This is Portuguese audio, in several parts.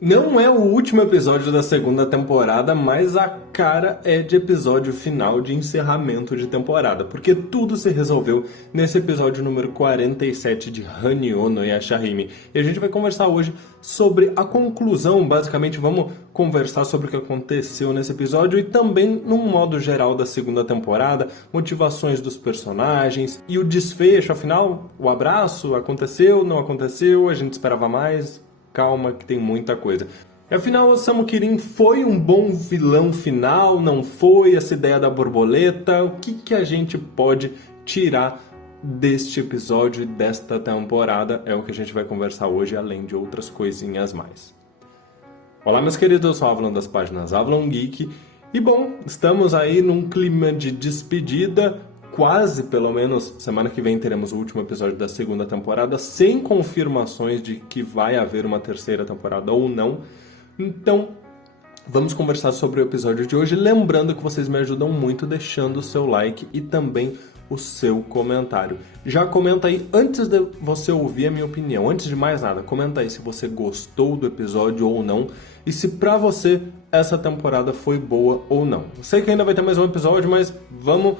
Não é o último episódio da segunda temporada, mas a cara é de episódio final de encerramento de temporada, porque tudo se resolveu nesse episódio número 47 de Hanyo no Yashahime. E a gente vai conversar hoje sobre a conclusão, basicamente vamos conversar sobre o que aconteceu nesse episódio e também num modo geral da segunda temporada, motivações dos personagens e o desfecho, afinal, o abraço aconteceu, não aconteceu, a gente esperava mais. Calma que tem muita coisa. Afinal, o Samu Kirin foi um bom vilão final? Não foi? Essa ideia da borboleta? O que a gente pode tirar deste episódio e desta temporada? É o que a gente vai conversar hoje, além de outras coisinhas mais. Olá, meus queridos, eu sou o Avalon das páginas Avalon Geek. E bom, estamos aí num clima de despedida. Quase, pelo menos, semana que vem teremos o último episódio da segunda temporada, sem confirmações de que vai haver uma terceira temporada ou não. Então, vamos conversar sobre o episódio de hoje, lembrando que vocês me ajudam muito deixando o seu like e também o seu comentário. Já comenta aí, antes de você ouvir a minha opinião, antes de mais nada, comenta aí se você gostou do episódio ou não, e se pra você essa temporada foi boa ou não. Eu sei que ainda vai ter mais um episódio, mas vamos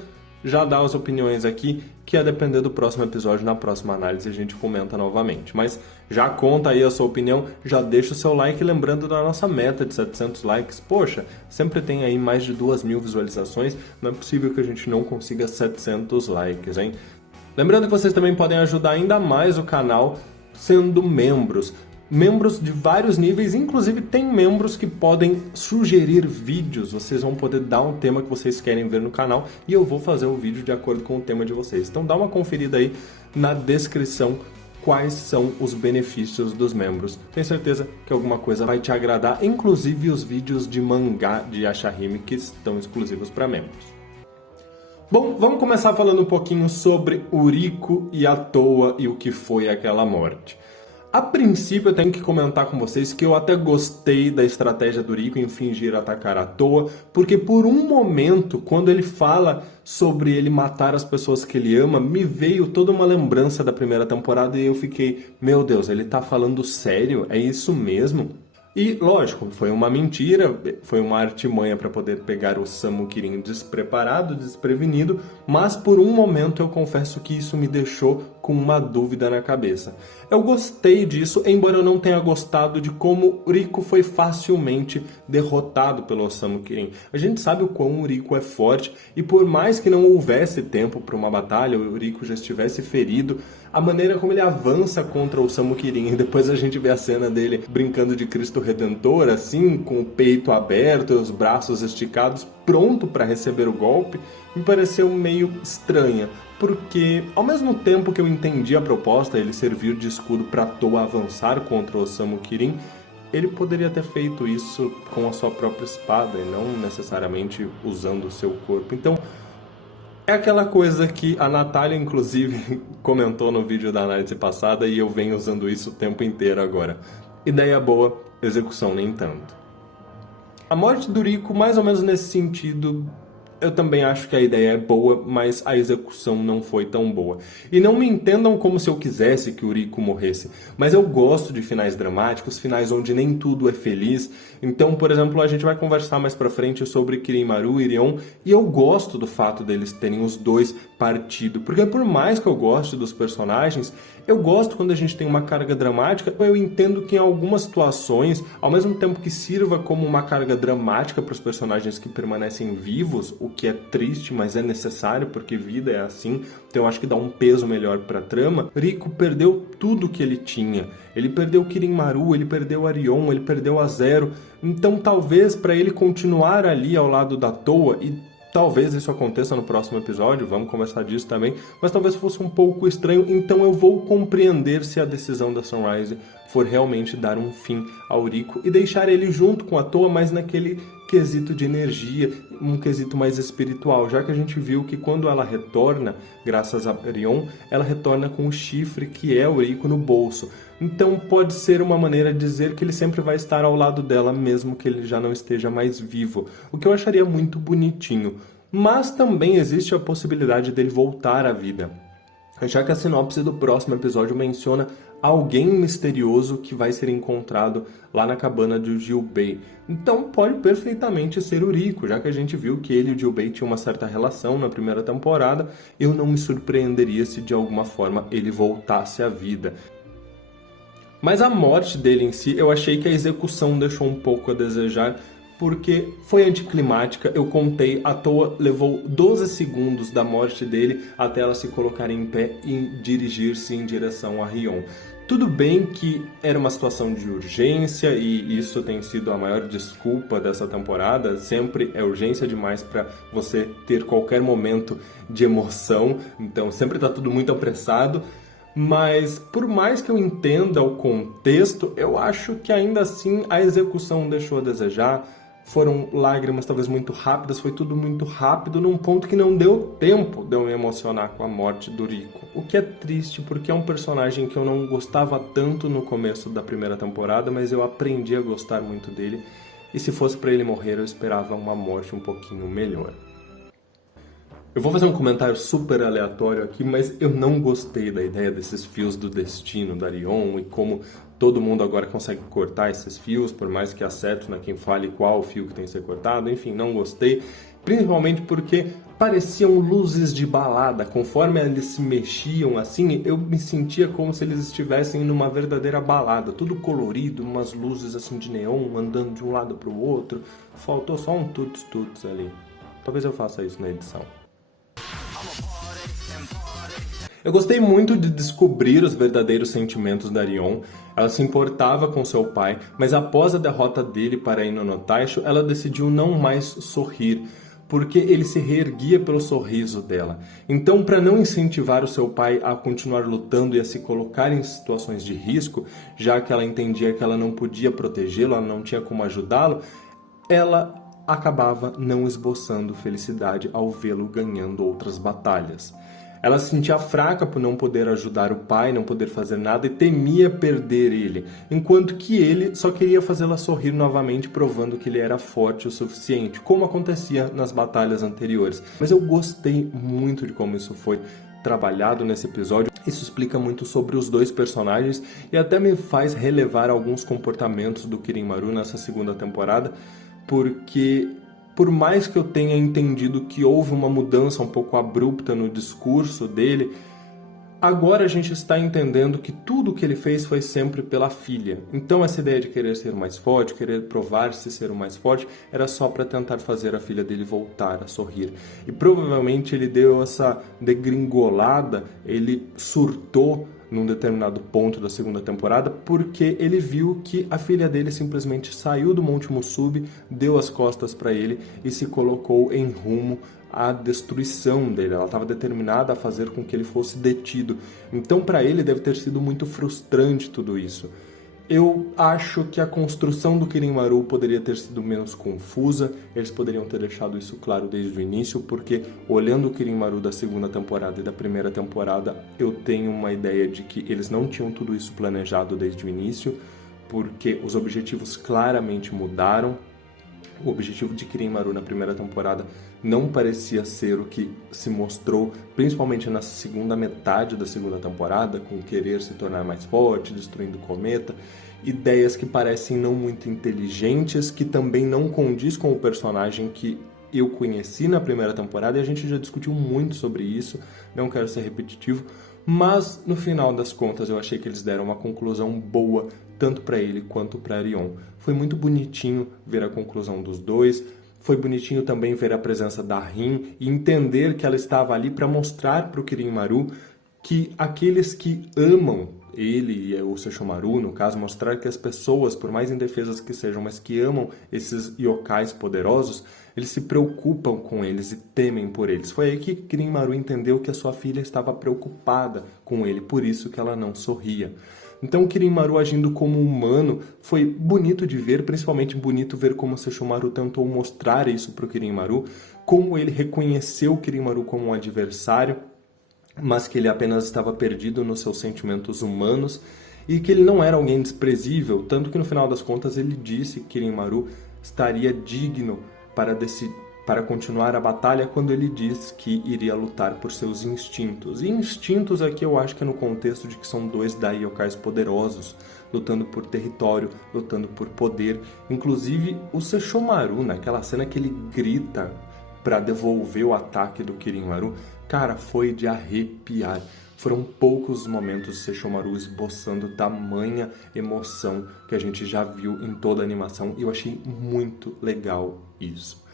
já dar as opiniões aqui, que a depender do próximo episódio, na próxima análise a gente comenta novamente. Mas já conta aí a sua opinião, já deixa o seu like, lembrando da nossa meta de 700 likes. Poxa, sempre tem aí mais de 2.000 visualizações, não é possível que a gente não consiga 700 likes, hein? Lembrando que vocês também podem ajudar ainda mais o canal sendo membros. Membros de vários níveis, inclusive tem membros que podem sugerir vídeos. Vocês vão poder dar um tema que vocês querem ver no canal e eu vou fazer o vídeo de acordo com o tema de vocês. Então dá uma conferida aí na descrição quais são os benefícios dos membros. Tenho certeza que alguma coisa vai te agradar, inclusive os vídeos de mangá de Yashahime que estão exclusivos para membros. Bom, vamos começar falando um pouquinho sobre Uriko e a Towa e o que foi aquela morte. A princípio eu tenho que comentar com vocês que eu até gostei da estratégia do Rico em fingir atacar à toa, porque por um momento, quando ele fala sobre ele matar as pessoas que ele ama, me veio toda uma lembrança da primeira temporada e eu fiquei, meu Deus, ele tá falando sério? É isso mesmo? E, lógico, foi uma mentira, foi uma artimanha para poder pegar o Samu Kirin despreparado, desprevenido, mas por um momento eu confesso que isso me deixou com uma dúvida na cabeça. Eu gostei disso, embora eu não tenha gostado de como Rico foi facilmente derrotado pelo Osamu Kirin. A gente sabe o quão o Rico é forte e por mais que não houvesse tempo para uma batalha, o Rico já estivesse ferido, a maneira como ele avança contra o Osamu Kirin e depois a gente vê a cena dele brincando de Cristo Redentor, assim, com o peito aberto e os braços esticados, pronto para receber o golpe, me pareceu meio estranha. Porque, ao mesmo tempo que eu entendi a proposta, ele servir de escudo para Towa avançar contra o Osamu Kirin, ele poderia ter feito isso com a sua própria espada e não necessariamente usando o seu corpo. Então, é aquela coisa que a Natália, inclusive, comentou no vídeo da análise passada e eu venho usando isso o tempo inteiro agora. Ideia boa, execução nem tanto. A morte do Rico, mais ou menos nesse sentido, eu também acho que a ideia é boa, mas a execução não foi tão boa. E não me entendam como se eu quisesse que o Rico morresse, mas eu gosto de finais dramáticos, finais onde nem tudo é feliz. Então, por exemplo, a gente vai conversar mais pra frente sobre Kirinmaru e Irion, e eu gosto do fato deles terem os dois partido, porque por mais que eu goste dos personagens, eu gosto quando a gente tem uma carga dramática. Eu entendo que em algumas situações, ao mesmo tempo que sirva como uma carga dramática para os personagens que permanecem vivos, o que é triste, mas é necessário porque vida é assim, então eu acho que dá um peso melhor para a trama. Rico perdeu tudo que ele tinha. Ele perdeu Kirinmaru, ele perdeu Arion, ele perdeu a Zero. Então talvez para ele continuar ali ao lado da Towa, e talvez isso aconteça no próximo episódio, vamos conversar disso também, mas talvez fosse um pouco estranho, então eu vou compreender se a decisão da Sunrise for realmente dar um fim ao Rico e deixar ele junto com a Towa, mas naquele quesito de energia, um quesito mais espiritual, já que a gente viu que quando ela retorna, graças a Rion, ela retorna com o chifre que é o Rico no bolso. Então pode ser uma maneira de dizer que ele sempre vai estar ao lado dela, mesmo que ele já não esteja mais vivo, o que eu acharia muito bonitinho. Mas também existe a possibilidade dele voltar à vida, já que a sinopse do próximo episódio menciona alguém misterioso que vai ser encontrado lá na cabana de Jubei. Então pode perfeitamente ser o Rico, já que a gente viu que ele e o Jubei tinham uma certa relação na primeira temporada. Eu não me surpreenderia se de alguma forma ele voltasse à vida. Mas a morte dele em si, eu achei que a execução deixou um pouco a desejar, porque foi anticlimática. Eu contei, à toa levou 12 segundos da morte dele até ela se colocar em pé e dirigir-se em direção a Rion. Tudo bem que era uma situação de urgência e isso tem sido a maior desculpa dessa temporada. Sempre é urgência demais para você ter qualquer momento de emoção, então sempre está tudo muito apressado. Mas por mais que eu entenda o contexto, eu acho que ainda assim a execução deixou a desejar. Foram lágrimas talvez muito rápidas, foi tudo muito rápido, num ponto que não deu tempo de eu me emocionar com a morte do Rico. O que é triste, porque é um personagem que eu não gostava tanto no começo da primeira temporada, mas eu aprendi a gostar muito dele. E se fosse para ele morrer, eu esperava uma morte um pouquinho melhor. Eu vou fazer um comentário super aleatório aqui, mas eu não gostei da ideia desses fios do destino da Rion e como todo mundo agora consegue cortar esses fios, por mais que acerto quem fale qual fio que tem que ser cortado. Enfim, não gostei, principalmente porque pareciam luzes de balada. Conforme eles se mexiam assim, eu me sentia como se eles estivessem numa verdadeira balada, tudo colorido, umas luzes assim de neon andando de um lado para o outro. Faltou só um tuts-tuts ali. Talvez eu faça isso na edição. Eu gostei muito de descobrir os verdadeiros sentimentos da Rion. Ela se importava com seu pai, mas após a derrota dele para Ino no Taisho, ela decidiu não mais sorrir, porque ele se reerguia pelo sorriso dela. Então, para não incentivar o seu pai a continuar lutando e a se colocar em situações de risco, já que ela entendia que ela não podia protegê-lo, ela não tinha como ajudá-lo, ela acabava não esboçando felicidade ao vê-lo ganhando outras batalhas. Ela se sentia fraca por não poder ajudar o pai, não poder fazer nada e temia perder ele, enquanto que ele só queria fazê-la sorrir novamente, provando que ele era forte o suficiente, como acontecia nas batalhas anteriores. Mas eu gostei muito de como isso foi trabalhado nesse episódio. Isso explica muito sobre os dois personagens e até me faz relevar alguns comportamentos do Kirin-Maru nessa segunda temporada, porque por mais que eu tenha entendido que houve uma mudança um pouco abrupta no discurso dele, agora a gente está entendendo que tudo o que ele fez foi sempre pela filha. Então essa ideia de querer ser mais forte, querer provar-se ser o mais forte, era só para tentar fazer a filha dele voltar a sorrir. E provavelmente ele deu essa degringolada, ele surtou num determinado ponto da segunda temporada, porque ele viu que a filha dele simplesmente saiu do Monte Musubi, deu as costas para ele e se colocou em rumo à destruição dele. Ela estava determinada a fazer com que ele fosse detido. Então, para ele, deve ter sido muito frustrante tudo isso. Eu acho que a construção do Kirin-Maru poderia ter sido menos confusa, eles poderiam ter deixado isso claro desde o início, porque olhando o Kirin-Maru da segunda temporada e da primeira temporada, eu tenho uma ideia de que eles não tinham tudo isso planejado desde o início, porque os objetivos claramente mudaram. O objetivo de Kirin-Maru na primeira temporada não parecia ser o que se mostrou, principalmente na segunda metade da segunda temporada, com querer se tornar mais forte, destruindo o cometa. Ideias que parecem não muito inteligentes, que também não condiz com o personagem que eu conheci na primeira temporada, e a gente já discutiu muito sobre isso, não quero ser repetitivo, mas no final das contas eu achei que eles deram uma conclusão boa, tanto para ele quanto para Rion. Foi muito bonitinho ver a conclusão dos dois, foi bonitinho também ver a presença da Rin e entender que ela estava ali para mostrar para o Kirin-Maru que aqueles que amam ele e o Sesshomaru, no caso, mostrar que as pessoas, por mais indefesas que sejam, mas que amam esses yokais poderosos, eles se preocupam com eles e temem por eles. Foi aí que Kirin-Maru entendeu que a sua filha estava preocupada com ele, por isso que ela não sorria. Então Kirin-Maru agindo como humano foi bonito de ver, principalmente bonito ver como o Sesshomaru tentou mostrar isso para o Kirin-Maru, como ele reconheceu o Kirin-Maru como um adversário, mas que ele apenas estava perdido nos seus sentimentos humanos e que ele não era alguém desprezível, tanto que no final das contas ele disse que Kirin-Maru estaria digno para continuar a batalha quando ele diz que iria lutar por seus instintos. E instintos aqui eu acho que é no contexto de que são dois Daiyokais poderosos, lutando por território, lutando por poder. Inclusive o Sesshomaru, naquela cena que ele grita para devolver o ataque do Kirin-Maru, cara, foi de arrepiar. Foram poucos momentos de Sesshomaru esboçando tamanha emoção que a gente já viu em toda a animação, e eu achei muito legal isso.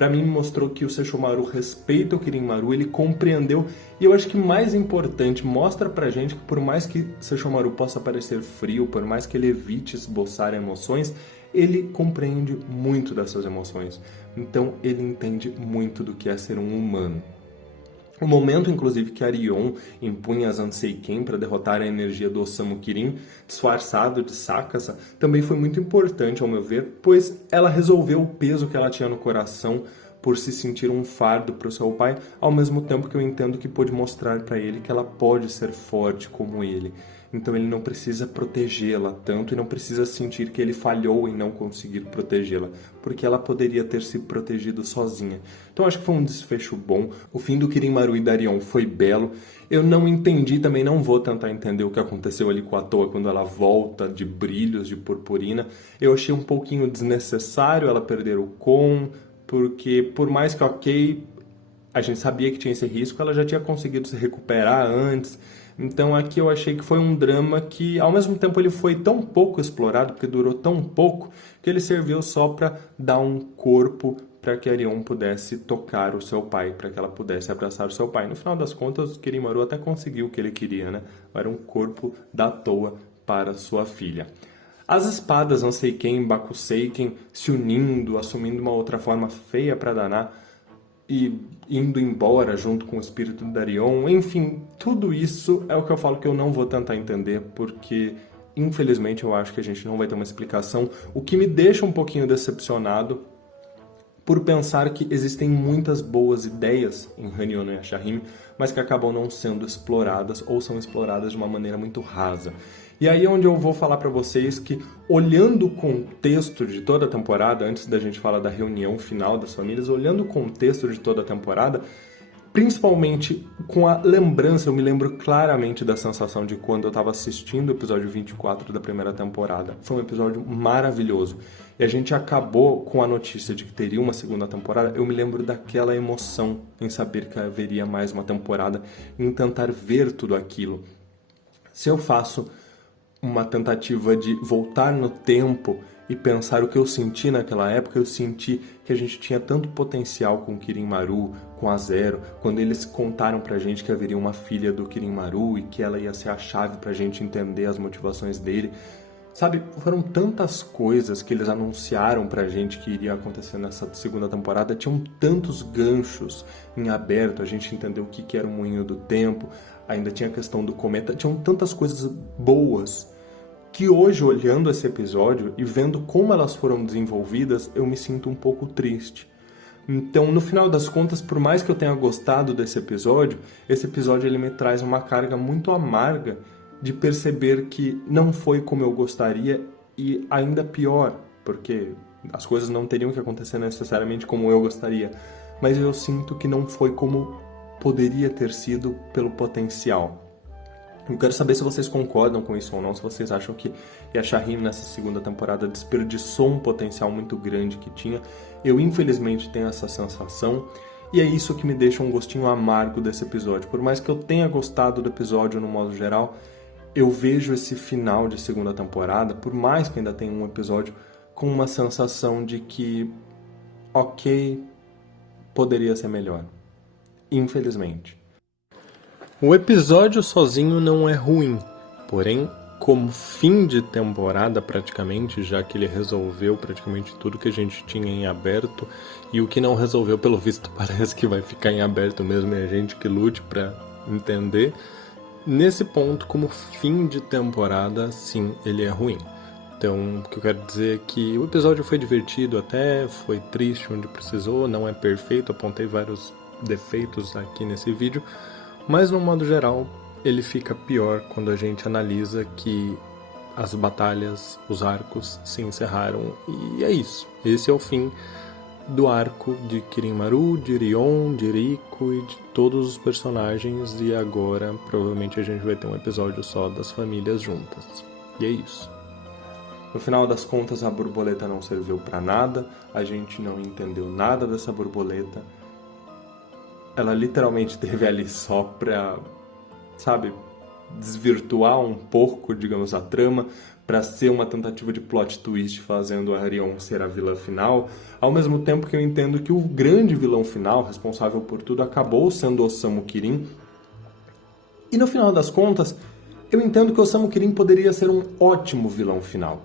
Pra mim, mostrou que o Sesshomaru respeita o Kirin-Maru, ele compreendeu, e eu acho que mais importante, mostra pra gente que por mais que Sesshomaru possa parecer frio, por mais que ele evite esboçar emoções, ele compreende muito dessas emoções. Então, ele entende muito do que é ser um humano. O momento, inclusive, que Arion impunha a Zanseiken para derrotar a energia do Osamu Kirin, disfarçado de Sakasa, também foi muito importante, ao meu ver, pois ela resolveu o peso que ela tinha no coração por se sentir um fardo para o seu pai, ao mesmo tempo que eu entendo que pôde mostrar para ele que ela pode ser forte como ele. Então ele não precisa protegê-la tanto e não precisa sentir que ele falhou em não conseguir protegê-la, porque ela poderia ter se protegido sozinha. Então acho que foi um desfecho bom. O fim do Kirin-Maru e da Arion foi belo. Eu não entendi, também não vou tentar entender o que aconteceu ali com a Toa quando ela volta de brilhos, de purpurina. Eu achei um pouquinho desnecessário ela perder o Kon, porque por mais que ok, a gente sabia que tinha esse risco, ela já tinha conseguido se recuperar antes. Então aqui eu achei que foi um drama que, ao mesmo tempo, ele foi tão pouco explorado, porque durou tão pouco, que ele serviu só para dar um corpo para que Arion pudesse tocar o seu pai, para que ela pudesse abraçar o seu pai. No final das contas, Kirin-Maru até conseguiu o que ele queria, né? Era um corpo da Toa para sua filha. As espadas Anseiken e Bakuseiken se unindo, assumindo uma outra forma feia para danar, e indo embora junto com o espírito do Darion, enfim, tudo isso é o que eu falo que eu não vou tentar entender, porque infelizmente eu acho que a gente não vai ter uma explicação, o que me deixa um pouquinho decepcionado por pensar que existem muitas boas ideias em Hanyo no Yashahime, mas que acabam não sendo exploradas ou são exploradas de uma maneira muito rasa. E aí é onde eu vou falar para vocês que, olhando o contexto de toda a temporada, antes da gente falar da reunião final das famílias, olhando o contexto de toda a temporada, principalmente com a lembrança, eu me lembro claramente da sensação de quando eu estava assistindo o episódio 24 da primeira temporada. Foi um episódio maravilhoso. E a gente acabou com a notícia de que teria uma segunda temporada. Eu me lembro daquela emoção em saber que haveria mais uma temporada, em tentar ver tudo aquilo. Se eu faço uma tentativa de voltar no tempo e pensar o que eu senti naquela época, eu senti que a gente tinha tanto potencial com o Kirin-Maru, com a Zero, quando eles contaram pra gente que haveria uma filha do Kirin-Maru e que ela ia ser a chave pra gente entender as motivações dele. Sabe, foram tantas coisas que eles anunciaram pra gente que iria acontecer nessa segunda temporada, tinham tantos ganchos em aberto, a gente entendeu o que era o Moinho do Tempo, ainda tinha a questão do cometa, tinham tantas coisas boas que hoje, olhando esse episódio e vendo como elas foram desenvolvidas, eu me sinto um pouco triste. Então, no final das contas, por mais que eu tenha gostado desse episódio, esse episódio ele me traz uma carga muito amarga de perceber que não foi como eu gostaria e ainda pior, porque as coisas não teriam que acontecer necessariamente como eu gostaria, mas eu sinto que não foi como poderia ter sido pelo potencial. Eu quero saber se vocês concordam com isso ou não, se vocês acham que Yashahime nessa segunda temporada desperdiçou um potencial muito grande que tinha. Eu infelizmente tenho essa sensação e é isso que me deixa um gostinho amargo desse episódio. Por mais que eu tenha gostado do episódio no modo geral, eu vejo esse final de segunda temporada, por mais que ainda tenha um episódio, com uma sensação de que, ok, poderia ser melhor. Infelizmente. O episódio sozinho não é ruim, porém, como fim de temporada praticamente, já que ele resolveu praticamente tudo que a gente tinha em aberto, e o que não resolveu, pelo visto, parece que vai ficar em aberto mesmo, e a gente que lute pra entender. Nesse ponto, como fim de temporada, sim, ele é ruim. Então, o que eu quero dizer é que o episódio foi divertido até, foi triste onde precisou, não é perfeito, apontei vários defeitos aqui nesse vídeo, mas no modo geral ele fica pior quando a gente analisa que as batalhas, os arcos se encerraram e é isso. Esse é o fim do arco de Kirin-Maru, de Rion, de Rico e de todos os personagens, e agora provavelmente a gente vai ter um episódio só das famílias juntas. E é isso. No final das contas, a borboleta não serviu pra nada, a gente não entendeu nada dessa borboleta. Ela literalmente esteve ali só pra, sabe, desvirtuar um pouco, digamos, a trama, para ser uma tentativa de plot twist, fazendo a Rion ser a vilã final, ao mesmo tempo que eu entendo que o grande vilão final, responsável por tudo, acabou sendo Osamu Kirin. E no final das contas, eu entendo que Osamu Kirin poderia ser um ótimo vilão final.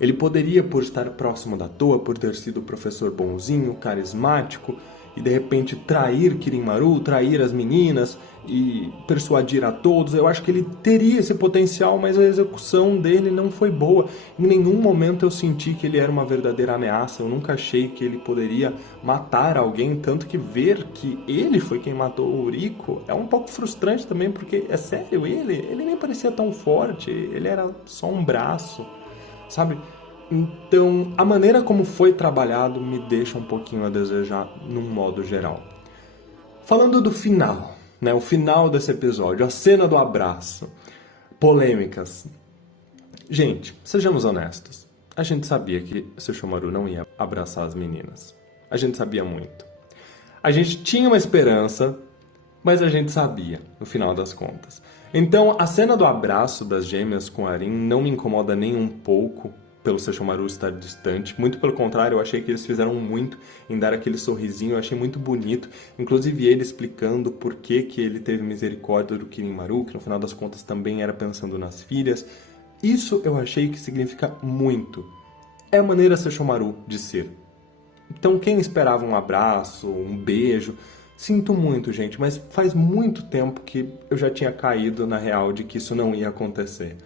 Ele poderia, por estar próximo da Toa, por ter sido professor bonzinho, carismático, e de repente trair Kirin-Maru, trair as meninas e persuadir a todos. Eu acho que ele teria esse potencial, mas a execução dele não foi boa. Em nenhum momento eu senti que ele era uma verdadeira ameaça. Eu nunca achei que ele poderia matar alguém, tanto que ver que ele foi quem matou o Rico é um pouco frustrante também, porque, é sério, ele nem parecia tão forte, ele era só um braço, sabe? Então, a maneira como foi trabalhado me deixa um pouquinho a desejar num modo geral. Falando do final, né? O final desse episódio, a cena do abraço, polêmicas. Gente, sejamos honestos. A gente sabia que Sesshomaru não ia abraçar as meninas. A gente sabia muito. A gente tinha uma esperança, mas a gente sabia, no final das contas. Então, a cena do abraço das gêmeas com Arin não me incomoda nem um pouco, pelo Sesshomaru estar distante. Muito pelo contrário, eu achei que eles fizeram muito em dar aquele sorrisinho, eu achei muito bonito. Inclusive ele explicando por que ele teve misericórdia do Kirin-Maru, que no final das contas também era pensando nas filhas. Isso eu achei que significa muito. É a maneira Sesshomaru de ser. Então quem esperava um abraço, um beijo... Sinto muito, gente, mas faz muito tempo que eu já tinha caído na real de que isso não ia acontecer,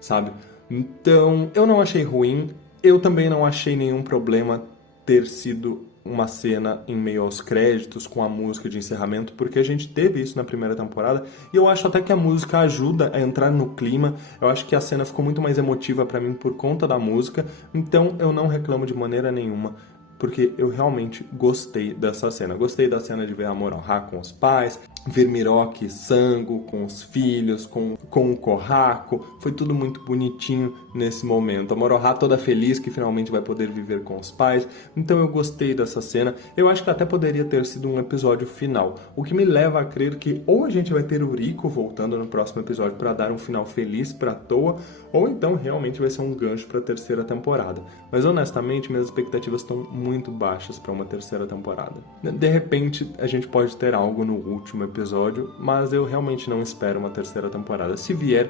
sabe? Então, eu não achei ruim, eu também não achei nenhum problema ter sido uma cena em meio aos créditos com a música de encerramento, porque a gente teve isso na primeira temporada, e eu acho até que a música ajuda a entrar no clima. Eu acho que a cena ficou muito mais emotiva pra mim por conta da música, então eu não reclamo de maneira nenhuma, porque eu realmente gostei dessa cena. Gostei da cena de ver a Moroha com os pais, ver Miroki e Sango com os filhos, com o Kohako. Foi tudo muito bonitinho nesse momento. A Moroha toda feliz que finalmente vai poder viver com os pais. Então eu gostei dessa cena. Eu acho que até poderia ter sido um episódio final. O que me leva a crer que ou a gente vai ter o Rico voltando no próximo episódio para dar um final feliz pra Toa, ou então realmente vai ser um gancho pra terceira temporada. Mas honestamente, minhas expectativas estão muito baixas para uma terceira temporada. De repente, a gente pode ter algo no último episódio, mas eu realmente não espero uma terceira temporada. Se vier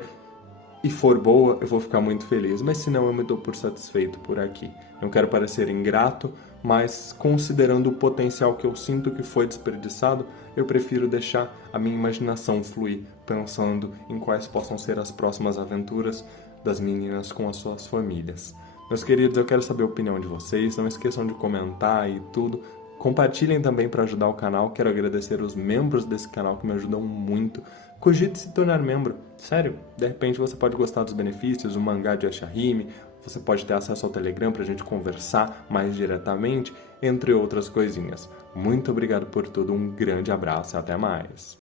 e for boa, eu vou ficar muito feliz, mas se não, eu me dou por satisfeito por aqui. Não quero parecer ingrato, mas considerando o potencial que eu sinto que foi desperdiçado, eu prefiro deixar a minha imaginação fluir, pensando em quais possam ser as próximas aventuras das meninas com as suas famílias. Meus queridos, eu quero saber a opinião de vocês, não esqueçam de comentar e tudo. Compartilhem também para ajudar o canal, quero agradecer os membros desse canal que me ajudam muito. Cogite se tornar membro, sério, de repente você pode gostar dos benefícios, o mangá de Ashahime, você pode ter acesso ao Telegram para a gente conversar mais diretamente, entre outras coisinhas. Muito obrigado por tudo, um grande abraço e até mais!